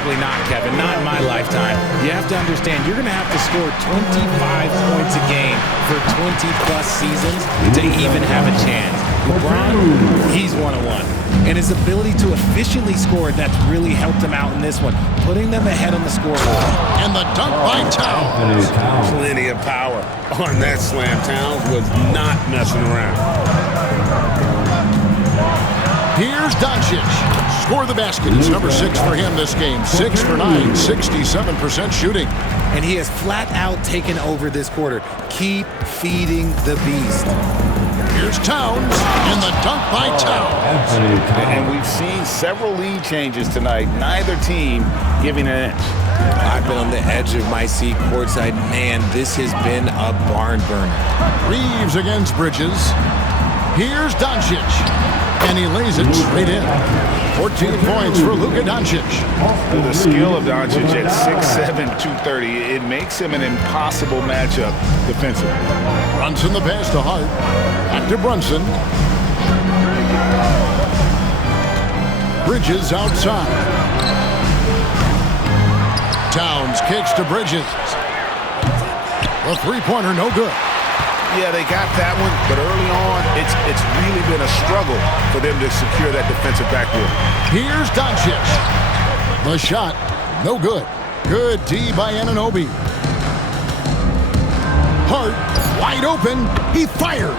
Probably not, Kevin. Not in my lifetime. You have to understand, you're going to have to score 25 points a game for 20-plus seasons to even have a chance. LeBron, he's one-on-one. And his ability to efficiently score, that's really helped him out in this one, putting them ahead on the scoreboard. And the dunk by Towns. Plenty of power on that slam. Towns was not messing around. Here's Doncic. Score the basket. It's number 6 for him this game. 6 for 9, 67% shooting. And he has flat out taken over this quarter. Keep feeding the beast. Here's Towns, and the dunk by Towns. And we've seen several lead changes tonight. Neither team giving an inch. I've been on the edge of my seat courtside. Man, this has been a barn burner. Reeves against Bridges. Here's Doncic, and he lays it straight in. 14 points for Luka Doncic. The skill of Doncic at 6'7", 230, it makes him an impossible matchup defensively. Brunson the pass to Hart. Back to Brunson. Bridges outside. Towns kicks to Bridges. The three-pointer no good. Yeah, they got that one, but early on, it's really been a struggle for them to secure that defensive backboard. Here's Doncic. The shot, no good. Good D by Anunoby. Hart, wide open. He fires.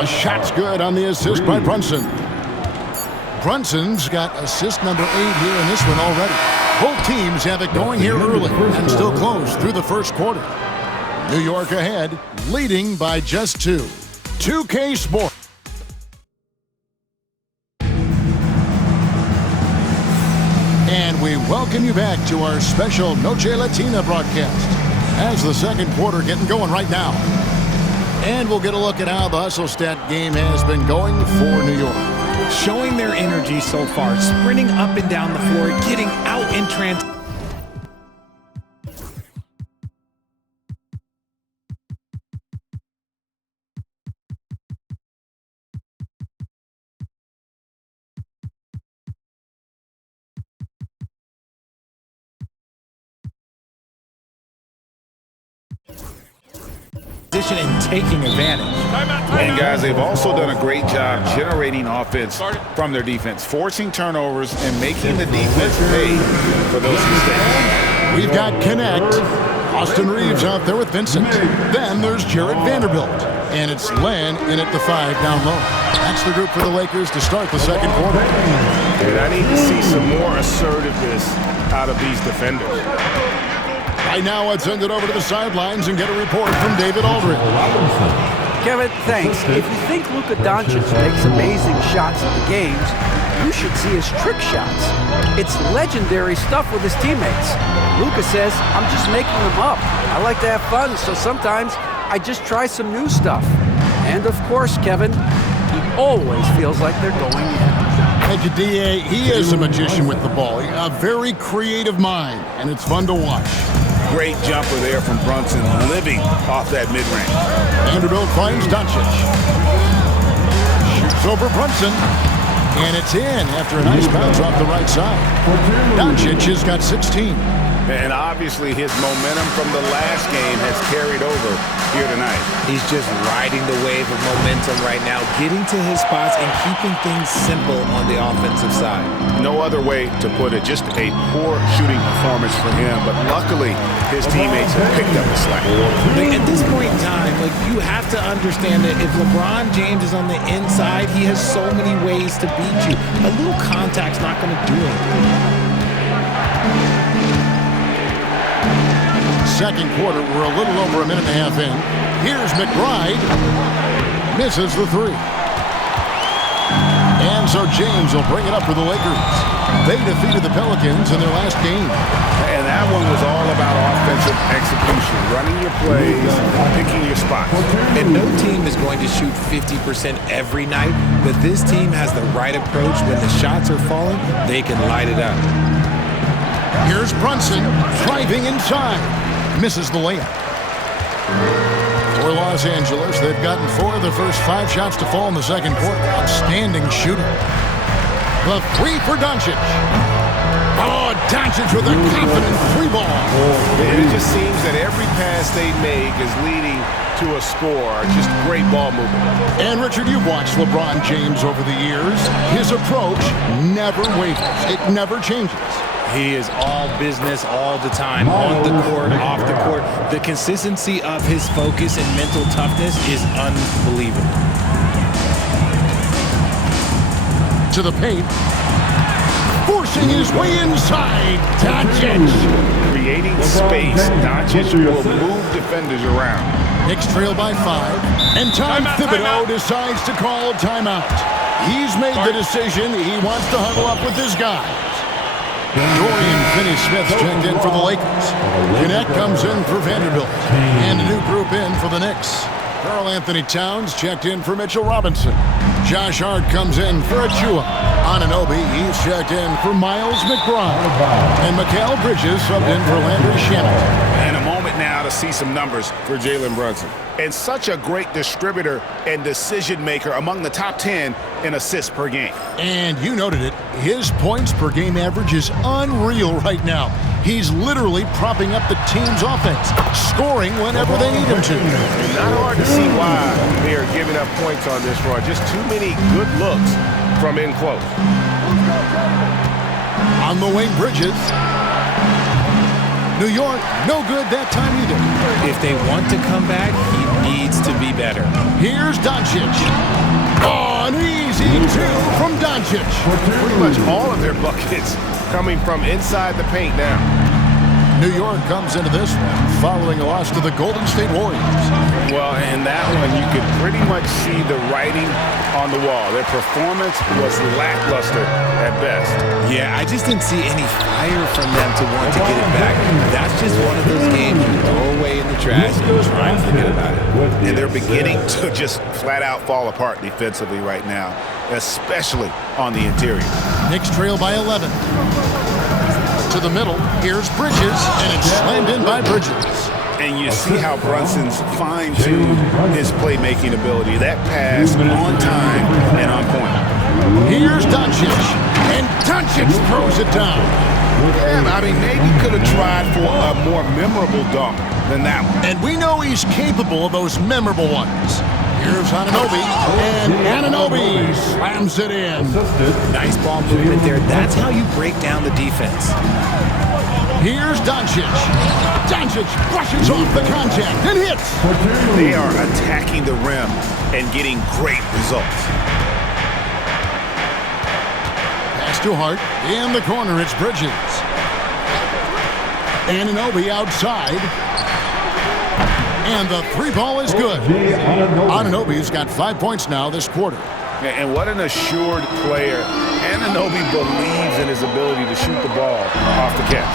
A shot's good on the assist by Brunson. Brunson's got assist number 8 here in this one already. Both teams have it going here early and still close through the first quarter. New York ahead, leading by just 2. 2K Sports. And we welcome you back to our special Noche Latina broadcast as the second quarter getting going right now. And we'll get a look at how the Hustle Stat game has been going for New York. Showing their energy so far, sprinting up and down the floor, getting out in transition. And taking advantage. And guys, they've also done a great job generating offense from their defense, forcing turnovers and making the defense pay for those mistakes. We've got Connect. Austin Reeves out there with Vincent. Then there's Jared Vanderbilt. And it's Len in at the 5 down low. That's the group for the Lakers to start the second quarter. And I need to see some more assertiveness out of these defenders. Right now, let's send it over to the sidelines and get a report from David Aldridge. Kevin, thanks. If you think Luka Doncic makes amazing shots in the games, you should see his trick shots. It's legendary stuff with his teammates. Luka says, I'm just making them up. I like to have fun, so sometimes I just try some new stuff. And of course, Kevin, he always feels like they're going in. Thank you, D.A. He is a magician with the ball. A very creative mind, and it's fun to watch. Great jumper there from Brunson, living off that mid-range. Vanderbilt finds Doncic. Shoots over Brunson. And it's in after a nice bounce off the right side. Doncic has got 16. And obviously his momentum from the last game has carried over here tonight. He's just riding the wave of momentum right now, getting to his spots and keeping things simple on the offensive side. No other way to put it, just a poor shooting performance for him, but luckily his teammates have picked up the slack. At this point in time, you have to understand that if LeBron James is on the inside, he has so many ways to beat you. A little contact's not going to do anything. Second quarter, we're a little over a minute and a half in. Here's McBride. Misses the 3. And so James will bring it up for the Lakers. They defeated the Pelicans in their last game. And that one was all about offensive execution, running your plays, picking your spots. And no team is going to shoot 50% every night, but this team has the right approach. When the shots are falling, they can light it up. Here's Brunson driving inside. Misses the layup. For Los Angeles, they've gotten 4 of the first 5 shots to fall in the second quarter. Outstanding shooting. The 3 for Doncic. Oh, Doncic with a confident free ball. It just seems that every pass they make is leading to a score. Just great ball movement. And Richard, you've watched LeBron James over the years. His approach never wavers. It never changes. He is all business all the time, on the court, off the court. The consistency of his focus and mental toughness is unbelievable. To the paint. Forcing his way inside. Doncic. Creating space. Doncic will move defenders around. Knicks trail by 5. And Tom Thibodeau decides to call timeout. He's made the decision. He wants to huddle up with his guys. Dorian Finney-Smith checked in for the Lakers. Cant comes in for Vanderbilt. And a new group in for the Knicks. Karl Anthony Towns checked in for Mitchell Robinson. Josh Hart comes in for Achua. Anunoby, he's checked in for Miles McBride. And Mikal Bridges subbed in for Landry Shamet. And a moment now to see some numbers for Jalen Brunson. And such a great distributor and decision maker, among the top 10 in assists per game. And you noted it, his points per game average is unreal right now. He's literally propping up the team's offense, scoring whenever they need him to. Not hard to see why they are giving up points on this run. Just too many good looks from in close. On the wing, Bridges. New York, no good that time either. If they want to come back, he needs to be better. Here's Doncic. Oh, an easy 2 from Doncic. Pretty much all of their buckets coming from inside the paint now. New York comes into this one following a loss to the Golden State Warriors. Well, in that one, you could pretty much see the writing on the wall. Their performance was lackluster at best. Yeah, I just didn't see any fire from them to want to get it back. That's just one of those games you throw away in the trash and you try and forget about it. And they're beginning to just flat out fall apart defensively right now, especially on the interior. Knicks trail by 11. To the middle, here's Bridges, and it's slammed in by Bridges. And you see how Brunson's fine-tuned his playmaking ability. That pass on time and on point. Here's Doncic, and Doncic throws it down. Yeah, I mean, maybe could have tried for a more memorable dunk than that one. And we know he's capable of those memorable ones. Here's Anunoby, and Anunoby slams it in. Nice ball movement there. That's how you break down the defense. Here's Doncic. Doncic brushes off the contact and hits. They are attacking the rim and getting great results. Pass to Hart. In the corner, it's Bridges. Anunoby outside. And the 3 ball is good. Anunoby's got 5 points now this quarter. And what an assured player. Anunoby believes in his ability to shoot the ball off the catch.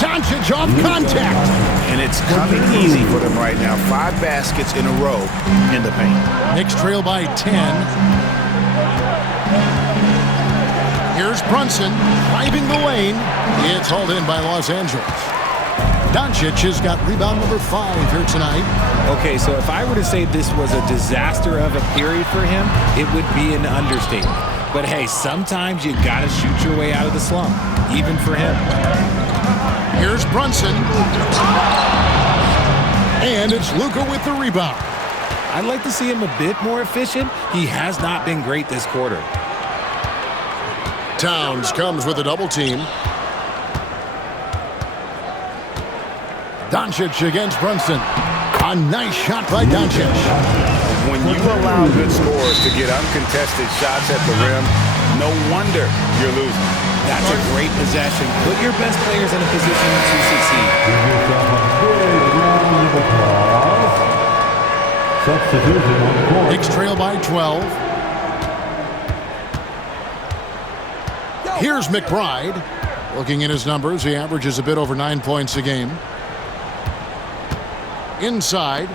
Doncic off contact. And it's coming easy for them right now. 5 baskets in a row in the paint. Knicks trail by 10. Here's Brunson driving the lane. It's hauled in by Los Angeles. Doncic has got rebound number 5 here tonight. Okay, so if I were to say this was a disaster of a period for him, it would be an understatement. But hey, sometimes you gotta shoot your way out of the slump, even for him. Here's Brunson. And it's Luka with the rebound. I'd like to see him a bit more efficient. He has not been great this quarter. Towns comes with a double team. Doncic against Brunson. A nice shot by Doncic. When you allow good scorers to get uncontested shots at the rim, no wonder you're losing. That's a great possession. Put your best players in a position to succeed. Knicks trail by 12. Here's McBride. Looking at his numbers, he averages a bit over 9 points a game. Inside.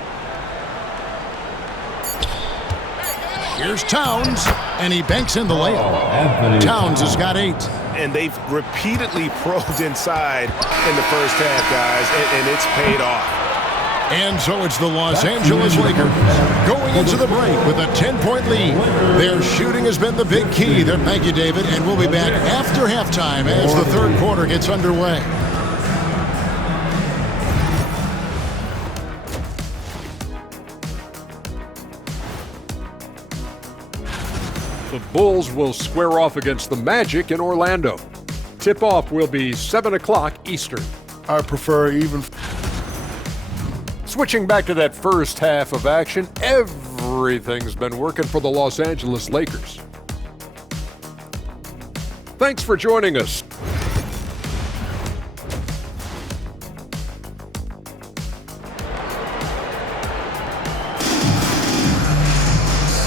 Here's Towns, and he banks in the layup. Towns has got 8. And they've repeatedly probed inside in the first half, guys, and it's paid off. And so it's the Los Angeles Lakers going into the break with a 10-point lead. Their shooting has been the big key. Thank you, David. And we'll be back after halftime as the third quarter gets underway. The Bulls will square off against the Magic in Orlando. Tip-off will be 7 o'clock Eastern. I prefer even. Switching back to that first half of action, everything's been working for the Los Angeles Lakers. Thanks for joining us.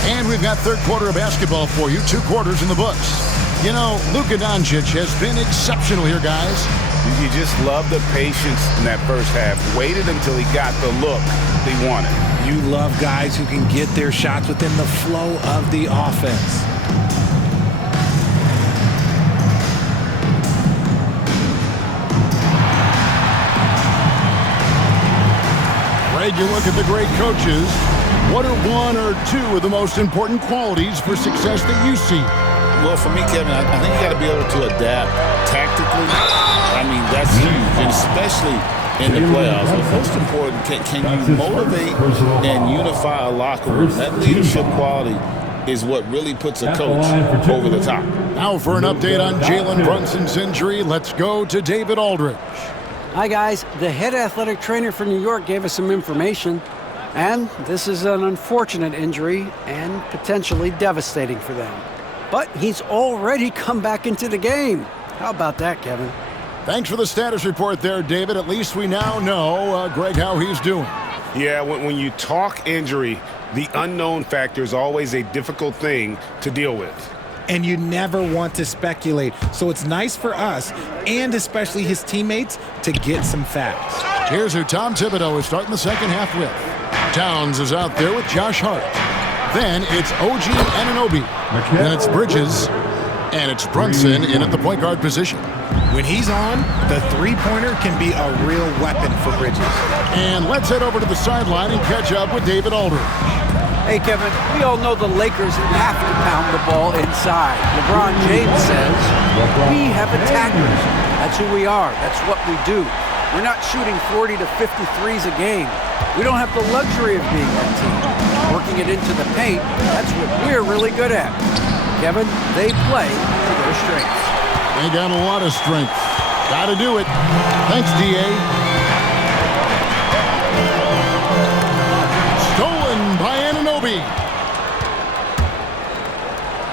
And we've got third quarter of basketball for you. 2 quarters in the books. You know, Luka Doncic has been exceptional here, guys. You just love the patience in that first half. Waited until he got the look he wanted. You love guys who can get their shots within the flow of the offense. Greg, you look at the great coaches. What are 1 or 2 of the most important qualities for success that you see? Well, for me, Kevin, I think you got to be able to adapt tactically. I mean, that's huge, and especially in the playoffs. But most important, can you motivate and unify a locker room? That leadership quality is what really puts a coach over the top. Now for an update on Jalen Brunson's injury, let's go to David Aldridge. Hi, guys. The head athletic trainer for New York gave us some information. And this is an unfortunate injury and potentially devastating for them. But he's already come back into the game. How about that, Kevin? Thanks for the status report there, David. At least we now know, Greg, how he's doing. Yeah, when you talk injury, the unknown factor is always a difficult thing to deal with. And you never want to speculate. So it's nice for us, and especially his teammates, to get some facts. Here's who Tom Thibodeau is starting the second half with. Towns is out there with Josh Hart. Then it's OG Anunoby. Then it's Bridges. And it's Brunson in at the point guard position. When he's on, the three-pointer can be a real weapon for Bridges. And let's head over to the sideline and catch up with David Aldridge. Hey, Kevin, we all know the Lakers have to pound the ball inside. LeBron James says, we have attackers. That's who we are. That's what we do. We're not shooting 40 to 53s a game. We don't have the luxury of being that team. Working it into the paint, that's what we're really good at. Kevin, they play to their strengths. They got a lot of strength. Got to do it. Thanks, D.A. Stolen by Anunoby.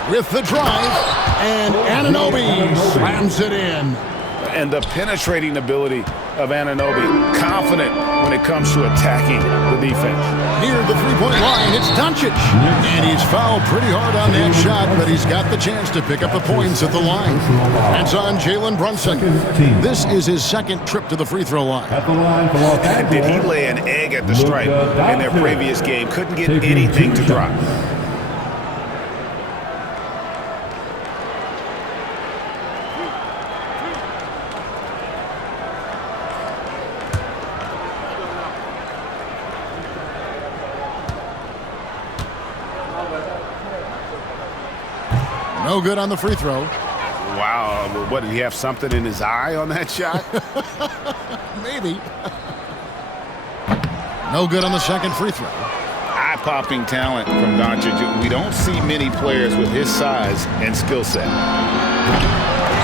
With the drive, and Anunoby slams it in. And the penetrating ability of Anunoby, confident when it comes to attacking the defense. Near the three-point line, it's Doncic. And he's fouled pretty hard on that shot, but he's got the chance to pick up the points at the line. That's on Jalen Brunson. This is his second trip to the free throw line. And did he lay an egg at the stripe in their previous game? Couldn't get anything to drop. No good on the free throw. Wow, what, did he have something in his eye on that shot? Maybe. No good on the second free throw. Eye-popping talent from Doncic. We don't see many players with his size and skill set.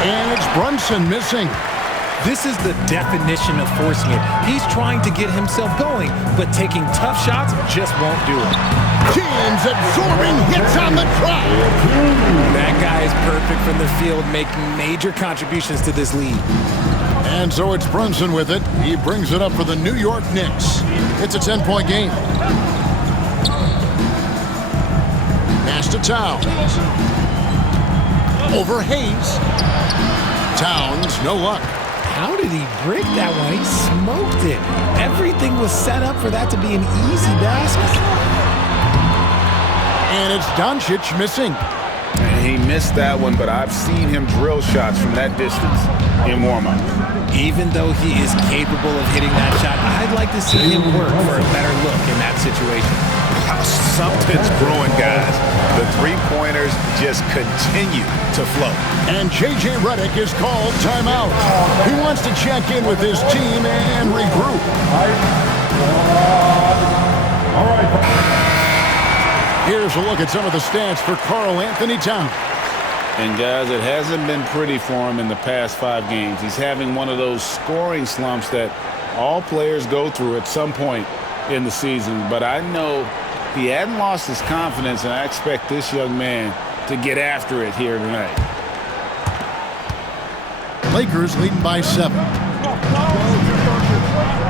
And it's Brunson missing. This is the definition of forcing it. He's trying to get himself going, but taking tough shots just won't do it. James absorbing hits on the trap. That guy is perfect from the field, making major contributions to this lead. And so it's Brunson with it. He brings it up for the New York Knicks. It's a 10-point game. Pass to Towns. Over Hayes. Towns, no luck. How did he break that one? He smoked it. Everything was set up for that to be an easy basket. And it's Doncic missing. And he missed that one, but I've seen him drill shots from that distance in warm-up. Even though he is capable of hitting that shot, I'd like to see him work for a better look in that situation. Something's brewing, guys. The three-pointers just continue to flow. And J.J. Redick is called timeout. He wants to check in with his team and regroup. All right. Here's a look at some of the stats for Karl Anthony Towns. And, guys, it hasn't been pretty for him in the past 5 games. He's having one of those scoring slumps that all players go through at some point in the season. But I know he hadn't lost his confidence, and I expect this young man to get after it here tonight. Lakers leading by 7.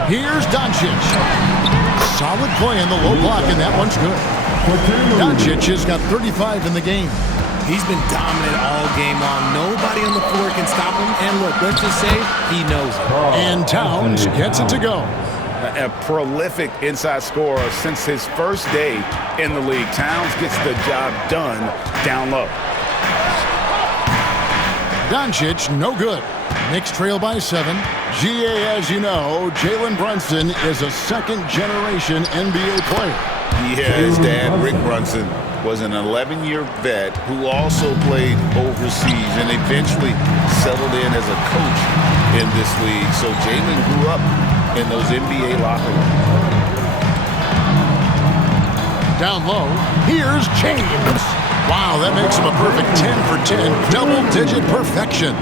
Here's Doncic. Solid play in the low block, and that one's good. Doncic has got 35 in the game. He's been dominant all game long. Nobody on the floor can stop him. And look, let's just say he knows it. And Towns gets it to go. A prolific inside scorer since his first day in the league. Towns gets the job done down low. Doncic, no good. Knicks trail by 7. GA, as you know, Jalen Brunson is a second-generation NBA player. Yeah, his dad, Rick Brunson, was an 11-year vet who also played overseas and eventually settled in as a coach in this league. So Jalen grew up in those NBA locker rooms. Down low, here's James. Wow, that makes him a perfect 10 for 10, double-digit perfection.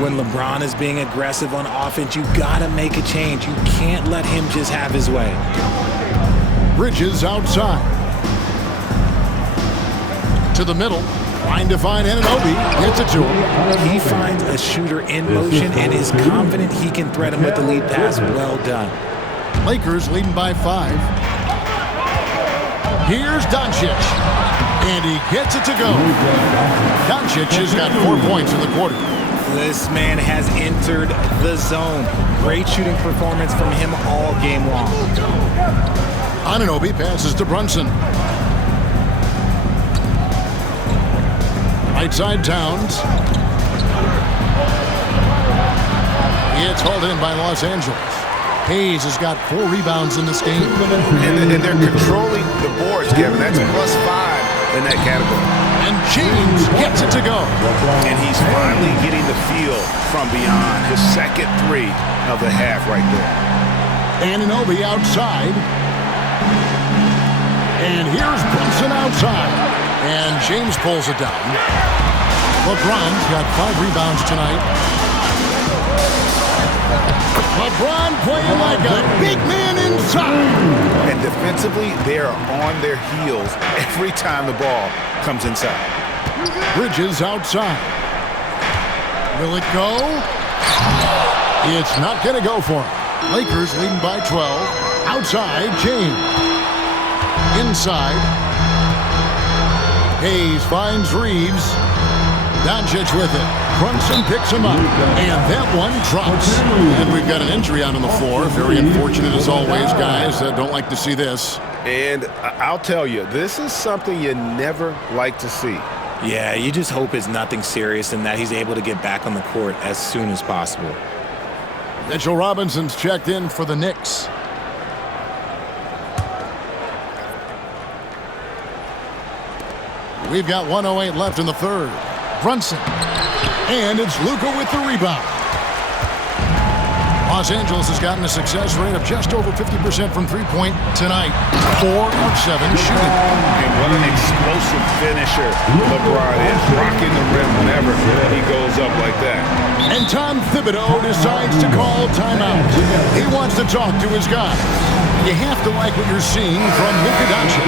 When LeBron is being aggressive on offense, you gotta make a change. You can't let him just have his way. Bridges outside. To the middle, trying to find Anunoby, gets it to him. He finds a shooter in motion and is confident he can thread him with the lead pass. Well done. Lakers leading by 5. Here's Doncic, and he gets it to go. Doncic has got 4 points in the quarter. This man has entered the zone. Great shooting performance from him all game long. Anunoby passes to Brunson. Right side Towns. It's hauled in by Los Angeles. Hayes has got 4 rebounds in this game. And they're controlling the boards, Kevin. That's +5 in that category. And James gets it to go. And he's finally getting the feel from beyond. His second 3 of the half right there. Anunoby outside. And here's Brunson outside. And James pulls it down. LeBron's got 5 rebounds tonight. LeBron playing like a big man inside. And defensively, they are on their heels every time the ball comes inside. Bridges outside. Will it go? It's not going to go for him. Lakers leading by 12. Outside, James. Inside. Hayes finds Reeves. Doncic with it. Brunson picks him up. And that one drops. And we've got an injury out on the floor. Very unfortunate as always, guys. Don't like to see this. And I'll tell you, this is something you never like to see. Yeah, you just hope it's nothing serious and that he's able to get back on the court as soon as possible. Mitchell Robinson's checked in for the Knicks. We've got 1:08 left in the third. Brunson. And it's Luka with the rebound. Los Angeles has gotten a success rate of just over 50% from three-point tonight. 4 of 7 shooting. And what an explosive finisher LeBron is, rocking the rim whenever he goes up like that. And Tom Thibodeau decides to call timeout. He wants to talk to his guys. You have to like what you're seeing from Luka Doncic.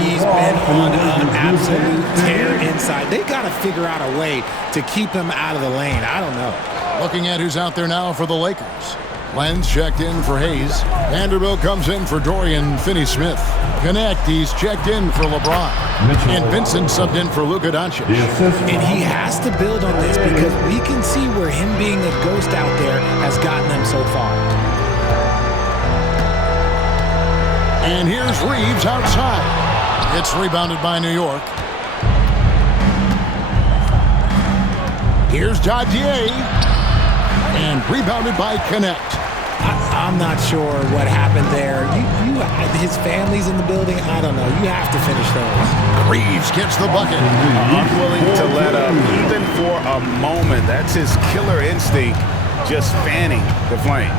He's been on an absolute tear inside. They got to figure out a way to keep him out of the lane. I don't know. Looking at who's out there now for the Lakers. Lenz checked in for Hayes. Vanderbilt comes in for Dorian Finney-Smith. He's checked in for LeBron. And Vincent subbed in for Luka Doncic. And he has to build on this because we can see where him being a ghost out there has gotten them so far. And here's Reeves outside. It's rebounded by New York. Here's Dadier. And rebounded by Cant. I'm not sure what happened there. His family's in the building. I don't know. You have to finish those. Reeves gets the bucket. Unwilling to let up even for a moment. That's his killer instinct, just fanning the flames.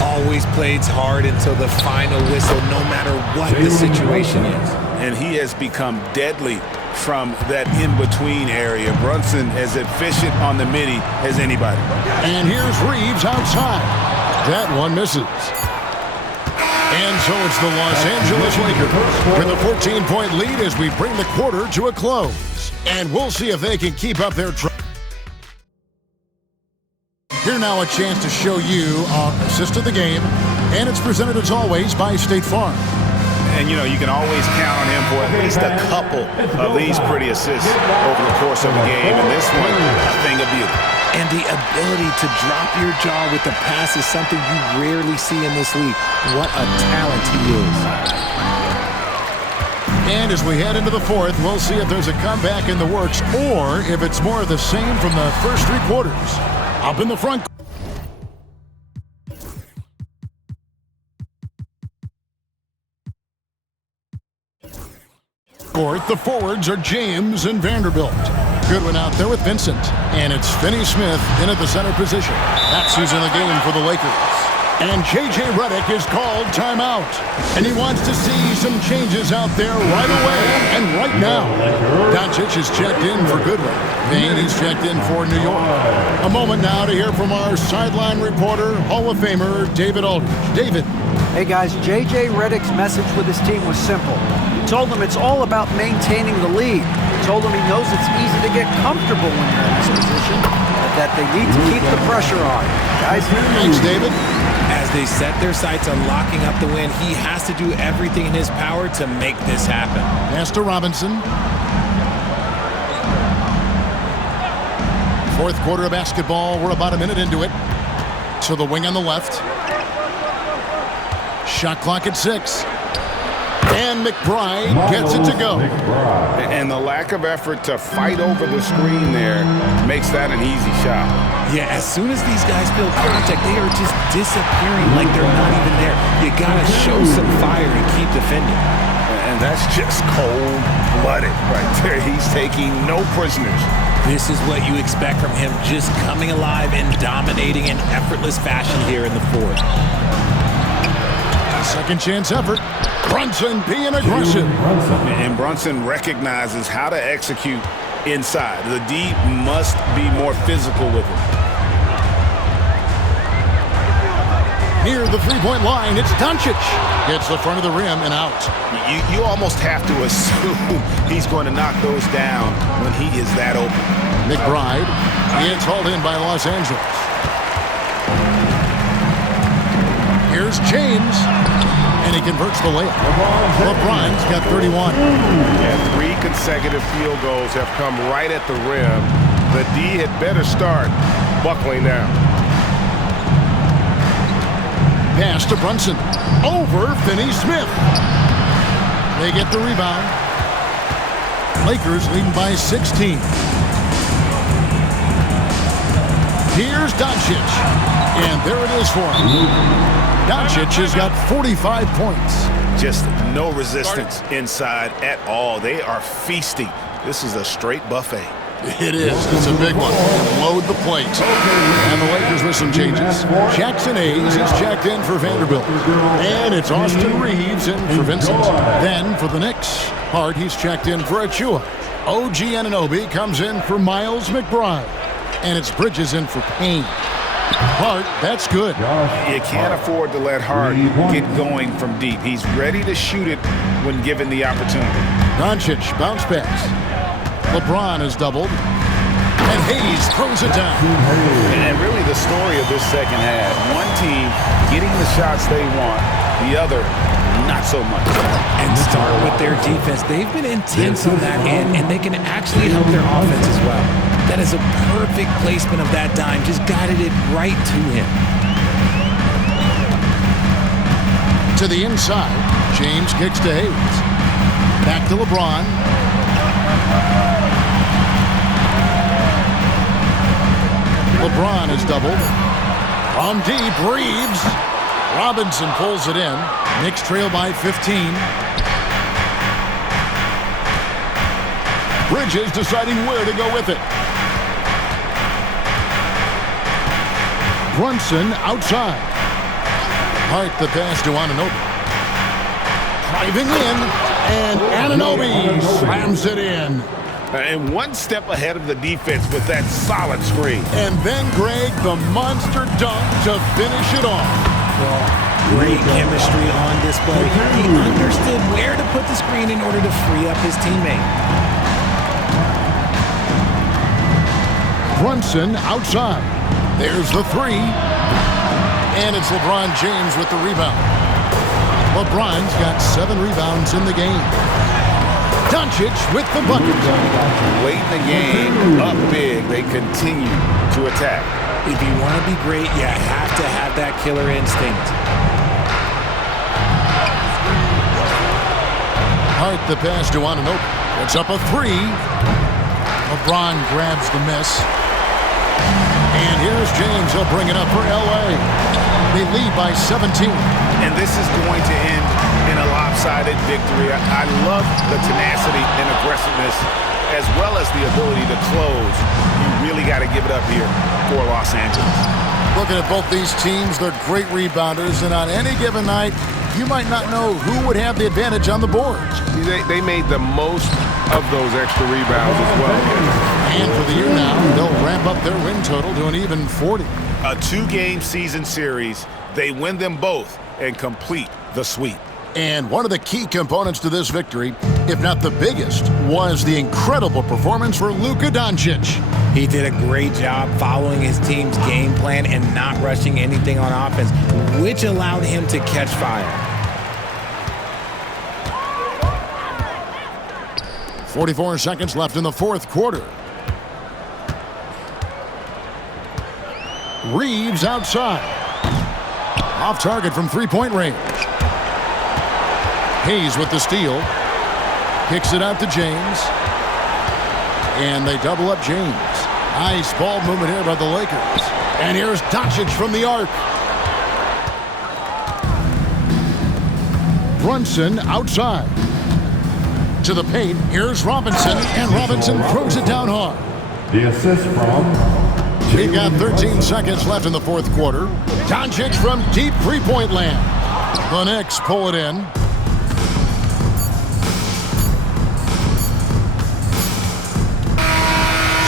Always plays hard until the final whistle, no matter what the situation is. And he has become deadly from that in-between area. Brunson as efficient on the midi as anybody. And here's Reeves outside. That one misses. And so it's the Los Angeles Lakers with a 14-point lead as we bring the quarter to a close. And we'll see if they can keep up their Here now a chance to show you our assist of the game. And it's presented as always by State Farm. And, you know, you can always count on him for at least a couple of these pretty assists over the course of the game. And this one, a thing of beauty. And the ability to drop your jaw with the pass is something you rarely see in this league. What a talent he is. And as we head into the fourth, we'll see if there's a comeback in the works or if it's more of the same from the first three quarters. Up in the front. The forwards are James and Vanderbilt. Goodwin out there with Vincent. And it's Finney Smith in at the center position. That's who's in the game for the Lakers. And J.J. Redick is called timeout. And he wants to see some changes out there right away and right now. Doncic is checked in for Goodwin. Payne is checked in for New York. A moment now to hear from our sideline reporter, Hall of Famer David Aldridge. David. Hey guys, J.J. Redick's message with his team was simple. He told them it's all about maintaining the lead. He told them he knows it's easy to get comfortable when you're in this position, but that they need to keep the pressure on. Guys, thanks, David. As they set their sights on locking up the win, he has to do everything in his power to make this happen. Pass to Robinson. Fourth quarter of basketball. We're about a minute into it. To the wing on the left. Shot clock at 6. And McBride gets it to go. And the lack of effort to fight over the screen there makes that an easy shot. Yeah, as soon as these guys feel contact, they are just disappearing like they're not even there. You gotta show some fire and keep defending. And that's just cold-blooded right there. He's taking no prisoners. This is what you expect from him, just coming alive and dominating in effortless fashion here in the fourth. Second chance effort. Brunson being aggressive. And Brunson recognizes how to execute inside. The D must be more physical with him. Near the three-point line, it's Doncic. Gets the front of the rim and out. You almost have to assume he's going to knock those down when he is that open. McBride gets hauled in by Los Angeles. Here's James. And he converts the layup. LeBron's got 31. Yeah, 3 consecutive field goals have come right at the rim. The D had better start buckling down. Pass to Brunson. Over Finney Smith. They get the rebound. Lakers leading by 16. Here's Doncic. And there it is for him. Doncic has got 45 points. Just no resistance inside at all. They are feasting. This is a straight buffet. It is. It's a big one. Load the plate. And the Lakers with some changes. Jackson Hayes is checked in for Vanderbilt. And it's Austin Reeves in for Vincent. Then for the Knicks, Hart, he's checked in for Achua. OG Anunoby comes in for Miles McBride. And it's Bridges in for Payne. Hart, that's good. You can't afford to let Hart get going from deep. He's ready to shoot it when given the opportunity. Doncic, bounce pass. LeBron is doubled. And Hayes throws it down. And really the story of this second half, one team getting the shots they want, the other not so much. And start with their defense. They've been intense on that end, and they can actually help their offense as well. That is a perfect placement of that dime. Just guided it right to him. To the inside. James kicks to Hayes. Back to LeBron. LeBron is doubled. From deep, Reeves. Robinson pulls it in. Knicks trail by 15. Bridges deciding where to go with it. Brunson outside. Hart the pass to Anunoby. Driving in, and Anunoby slams it in. And one step ahead of the defense with that solid screen. And then Greg, the monster dunk to finish it off. Great chemistry on display. He understood where to put the screen in order to free up his teammate. Brunson outside. There's the three. And it's LeBron James with the rebound. LeBron's got 7 rebounds in the game. Doncic with the bucket. Late in the game, up big, they continue to attack. If you want to be great, you have to have that killer instinct. Hart the pass to Anunoby. It's up a 3. LeBron grabs the miss. And here's James. He'll bring it up for L.A. They lead by 17. And this is going to end in a lopsided victory. I love the tenacity and aggressiveness as well as the ability to close. You really got to give it up here for Los Angeles. Looking at both these teams, they're great rebounders. And on any given night, you might not know who would have the advantage on the boards. They made the most of those extra rebounds as well. And for the year now, they'll ramp up their win total to an even 40. A 2-game season series. They win them both and complete the sweep. And one of the key components to this victory, if not the biggest, was the incredible performance for Luka Doncic. He did a great job following his team's game plan and not rushing anything on offense, which allowed him to catch fire. 44 seconds left in the fourth quarter. Reeves outside. Off target from three-point range. Hayes with the steal. Kicks it out to James. And they double up James. Nice ball movement here by the Lakers. And here's Doncic from the arc. Brunson outside. To the paint. Here's Robinson. And Robinson throws it down hard. The assist from... We've got 13 seconds left in the fourth quarter. Doncic from deep three-point land. The Knicks pull it in.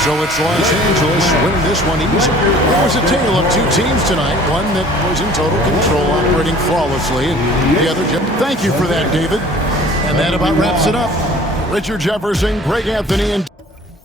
So it's Los Angeles winning this one easy. It was a tale of two teams tonight. One that was in total control, operating flawlessly, and the other just... Thank you for that, David. And that about wraps it up. Richard Jefferson, Greg Anthony, and